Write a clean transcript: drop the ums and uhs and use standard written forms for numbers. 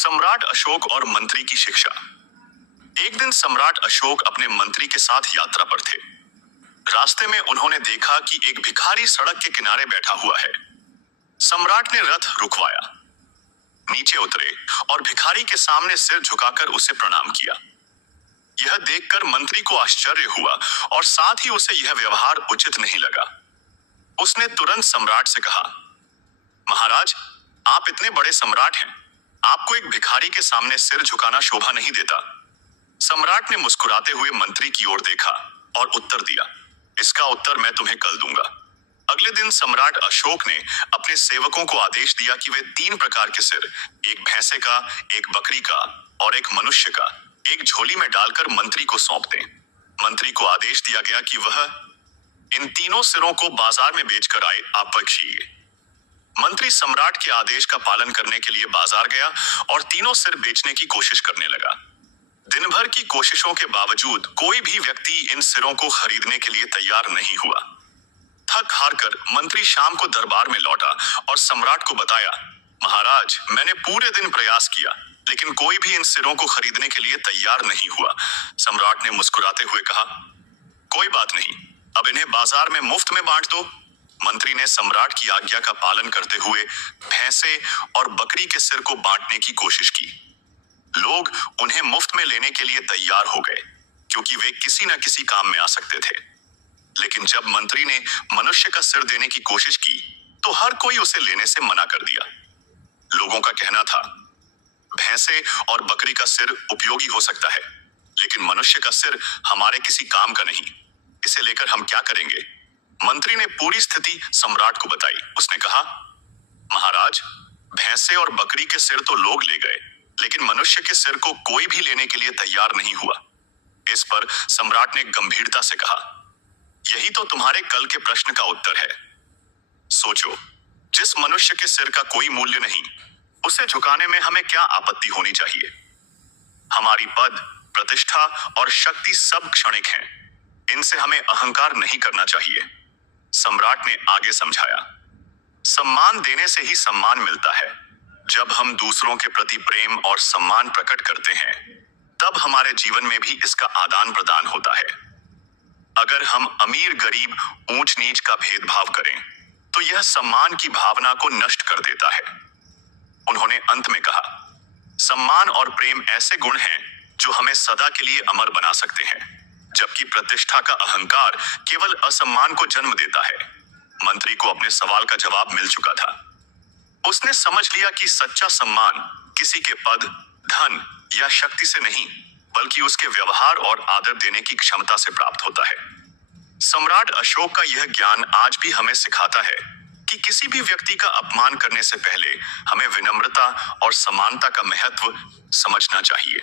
सम्राट अशोक और मंत्री की शिक्षा। एक दिन सम्राट अशोक अपने मंत्री के साथ यात्रा पर थे। रास्ते में उन्होंने देखा कि एक भिखारी सड़क के किनारे बैठा हुआ है। सम्राट ने रथ रुकवाया, नीचे उतरे और भिखारी के सामने सिर झुकाकर उसे प्रणाम किया। यह देखकर मंत्री को आश्चर्य हुआ और साथ ही उसे यह व्यवहार उचित नहीं लगा। उसने तुरंत सम्राट से कहा, महाराज, आप इतने बड़े सम्राट हैं, आपको एक भिखारी के सामने सिर झुकाना शोभा नहीं देता। सम्राट ने मुस्कुराते हुए मंत्री की ओर देखा और उत्तर दिया, इसका उत्तर मैं तुम्हें कल दूंगा। अगले दिन सम्राट अशोक ने अपने सेवकों को आदेश दिया कि वे 3 प्रकार के सिर, एक भैंसे का, एक बकरी का और एक मनुष्य का, एक झोली में डालकर मंत्री को सौंप दें। मंत्री को आदेश दिया गया कि वह इन तीनों सिरों को बाजार में बेचकर आए आवश्यक। मंत्री सम्राट के आदेश का पालन करने के लिए बाजार गया और तीनों सिर बेचने की कोशिश करने लगा। दिन भर की कोशिशों के बावजूद कोई भी व्यक्ति इन सिरों को खरीदने के लिए तैयार नहीं हुआ। थक हार कर मंत्री शाम को दरबार में लौटा और सम्राट को बताया, महाराज, मैंने पूरे दिन प्रयास किया, लेकिन कोई भी इन सिरों को खरीदने के लिए तैयार नहीं हुआ। सम्राट ने मुस्कुराते हुए कहा, कोई बात नहीं, अब इन्हें बाजार में मुफ्त में बांट दो। मंत्री ने सम्राट की आज्ञा का पालन करते हुए भैंसे और बकरी के सिर को बांटने की कोशिश की। लोग उन्हें मुफ्त में लेने के लिए तैयार हो गए, क्योंकि वे किसी न किसी काम में आ सकते थे। लेकिन जब मंत्री ने मनुष्य का सिर देने की कोशिश की, तो हर कोई उसे लेने से मना कर दिया। लोगों का कहना था, भैंसे और बकरी का सिर उपयोगी हो सकता है, लेकिन मनुष्य का सिर हमारे किसी काम का नहीं, इसे लेकर हम क्या करेंगे। मंत्री ने पूरी स्थिति सम्राट को बताई। उसने कहा, महाराज, भैंसे और बकरी के सिर तो लोग ले गए, लेकिन मनुष्य के सिर को कोई भी लेने के लिए तैयार नहीं हुआ। इस पर सम्राट ने गंभीरता से कहा, यही तो तुम्हारे कल के प्रश्न का उत्तर है। सोचो, जिस मनुष्य के सिर का कोई मूल्य नहीं, उसे झुकाने में हमें क्या आपत्ति होनी चाहिए। हमारी पद, प्रतिष्ठा और शक्ति सब क्षणिक हैं, इनसे हमें अहंकार नहीं करना चाहिए। सम्राट ने आगे समझाया, सम्मान देने से ही सम्मान मिलता है। जब हम दूसरों के प्रति प्रेम और सम्मान प्रकट करते हैं, तब हमारे जीवन में भी इसका आदान प्रदान होता है। अगर हम अमीर गरीब, ऊंच नीच का भेदभाव करें, तो यह सम्मान की भावना को नष्ट कर देता है। उन्होंने अंत में कहा, सम्मान और प्रेम ऐसे गुण हैं जो हमें सदा के लिए अमर बना सकते हैं, जबकि प्रतिष्ठा का अहंकार केवल असम्मान को जन्म देता है। मंत्री को अपने सवाल का जवाब मिल चुका था। उसने समझ लिया कि सच्चा सम्मान किसी के पद, धन या शक्ति से नहीं, बल्कि उसके व्यवहार और आदर देने की क्षमता से प्राप्त होता है। सम्राट अशोक का यह ज्ञान आज भी हमें सिखाता है कि किसी भी व्यक्ति का अपमान करने से पहले हमें विनम्रता और समानता का महत्व समझना चाहिए।